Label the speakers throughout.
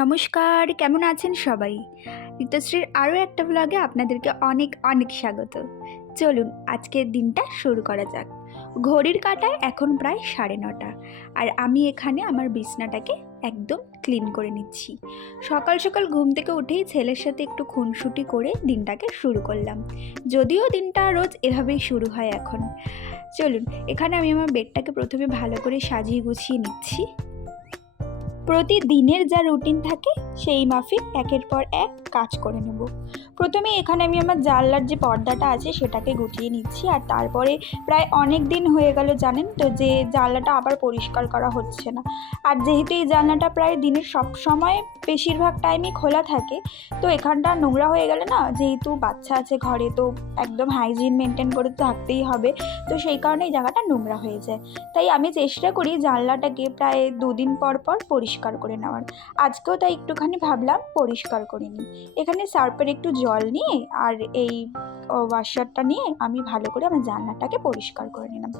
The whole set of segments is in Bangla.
Speaker 1: নমস্কার, কেমন আছেন সবাই? ঋতুশ্রীর আরও একটা ব্লগে আপনাদেরকে অনেক অনেক স্বাগত। চলুন, আজকের দিনটা শুরু করা যাক। ঘড়ির কাঁটায় এখন প্রায় সাড়ে নটা আর আমি এখানে আমার বিছনাটাকে একদম ক্লিন করে নিচ্ছি। সকাল সকাল ঘুম থেকে উঠেই ছেলের সাথে একটু খুনসুটি করে দিনটাকে শুরু করলাম। যদিও দিনটা রোজ এভাবেই শুরু হয় এখন। চলুন, এখানে আমি আমার বেডটাকে প্রথমে ভালো করে সাজিয়ে গুছিয়ে নিচ্ছি। প্রতিদিনের যা রুটিন থাকে, সেই মাফিক একের পর এক কাজ করে নেব। প্রথমে এখানে আমি আমার জানলার যে পর্দাটা আছে, সেটাকে গুটিয়ে নিচ্ছি। আর তারপরে প্রায় অনেক দিন হয়ে গেল জানেন তো, যে জানলাটা আবার পরিষ্কার করা হচ্ছে না। আর যেহেতু এই জানলাটা প্রায় দিনের সব সময় বেশিরভাগ টাইমই খোলা থাকে, তো এখানটা নোংরা হয়ে গেলে না, যেহেতু বাচ্চা আছে ঘরে, তো একদম হাইজিন মেনটেন করে থাকতেই হবে। তো সেই কারণে এই জায়গাটা নোংরা হয়ে যায়। তাই আমি চেষ্টা করি জানলাটাকে প্রায় দুদিন পর পর পরিষ্কার করে নেওয়ার। আজকেও তাই একটুখানি ভাবলাম পরিষ্কার করে নিই। এখানে সার্ফের একটু জল নিয়ে আর এই ওয়াশারটা নিয়ে আমি ভালো করে আমার জানলাটাকে পরিষ্কার করে নিলাম।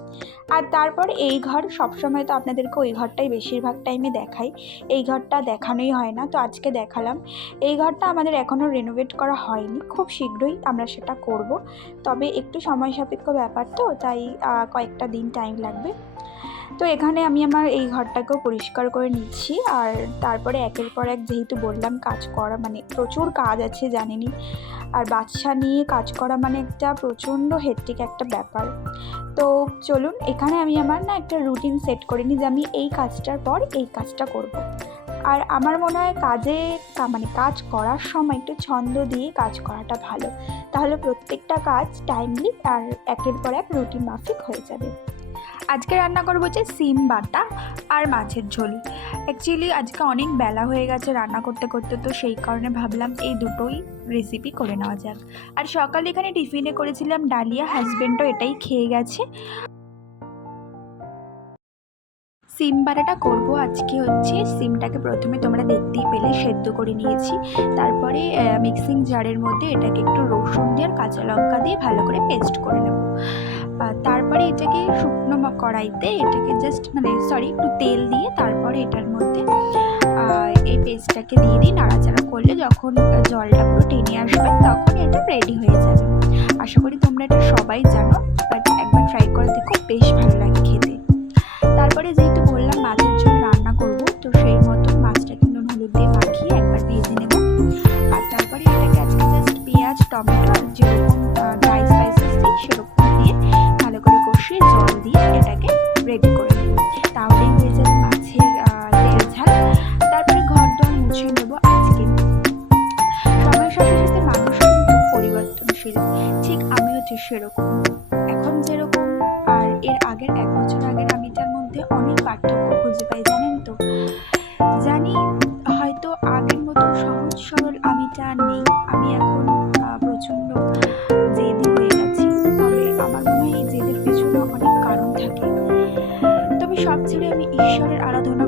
Speaker 1: আর তারপর এই ঘর সবসময় তো আপনাদেরকে ওই ঘরটাই বেশিরভাগ টাইমে দেখাই। এই ঘরটা দেখানোই হয় না, তো আজকে দেখালাম। এই ঘরটা আমাদের এখনও রেনোভেট করা হয়নি, খুব শীঘ্রই আমরা সেটা করব। তবে একটু সময় সাপেক্ষ ব্যাপার তো, তাই কয়েকটা দিন টাইম লাগবে। তো এখানে আমি আমার এই ঘরটাকেও পরিষ্কার করে নিচ্ছি। আর তারপরে একের পর এক যেহেতু বললাম কাজ করা মানে প্রচুর কাজ আছে জানেনই আর বাচ্চা নিয়ে কাজ করা মানে একটা প্রচণ্ড হেট্রিক একটা ব্যাপার। তো চলুন, এখানে আমি আমার না একটা রুটিন সেট করে নিই যে আমি এই কাজটার পর এই কাজটা করব। আর আমার মনে হয় কাজে মানে কাজ করার সময় একটু ছন্দ দিয়ে কাজ করাটা ভালো। তাহলে প্রত্যেকটা কাজ টাইমলি আর একের পর এক রুটিন মাফিক হয়ে যাবে। আজকে রান্না করব হচ্ছে সিম বাটা আর মাছের ঝোল। অ্যাকচুয়ালি আজকে অনেক বেলা হয়ে গেছে রান্না করতে করতে, তো সেই কারণে ভাবলাম এই দুটোই রেসিপি করে নেওয়া যাক। আর সকালে এখানে টিফিনে করেছিলাম ডালিয়া হাজব্যান্ডও এটাই খেয়ে গেছে। সিম বাটাটা করব আজকে হচ্ছে। সিমটাকে প্রথমে তোমরা দেখতেই পেলে, সেদ্ধ করে নিয়েছি। তারপরে মিক্সিং জারের মধ্যে এটাকে একটু রসুন দিয়ে আর কাঁচা লঙ্কা দিয়ে ভালো করে পেস্ট করে নেব। তারপরে এটাকে শুকনো কড়াইতে এটাকে জাস্ট মানে সরি একটু তেল দিয়ে তারপরে এটার মধ্যে এই পেস্টটাকে দিয়ে দিই। নাড়াচাড়া করলে যখন জলটা পুরো টেনে আসবে, তখন এটা রেডি হয়ে যাবে। আশা করি তোমরা এটা সবাই জানো বাট একবার ট্রাই করে দেখো, বেশ ভালো লাগে। রেডি করে নেব। তাহলেই হয়ে মাছের তেল ঝাল। তারপরে ঘর দর মুছে নেব আজকে। সময়ের সাথে সাথে মানুষ কিন্তু পরিবর্তনশীল। ঠিক আমিও ঠিক সেরকম। এখন যেরকম, আর এর আগের এক বছর আগের আমিটার মধ্যে অনেক পার্থক্য খুঁজে পাই, জানেন তো? জানি, হয়তো আগের মতো সহজ সরল আমিটা নেই। আমি এখন সব ছেড়ে আমি ঈশ্বরের আরাধনা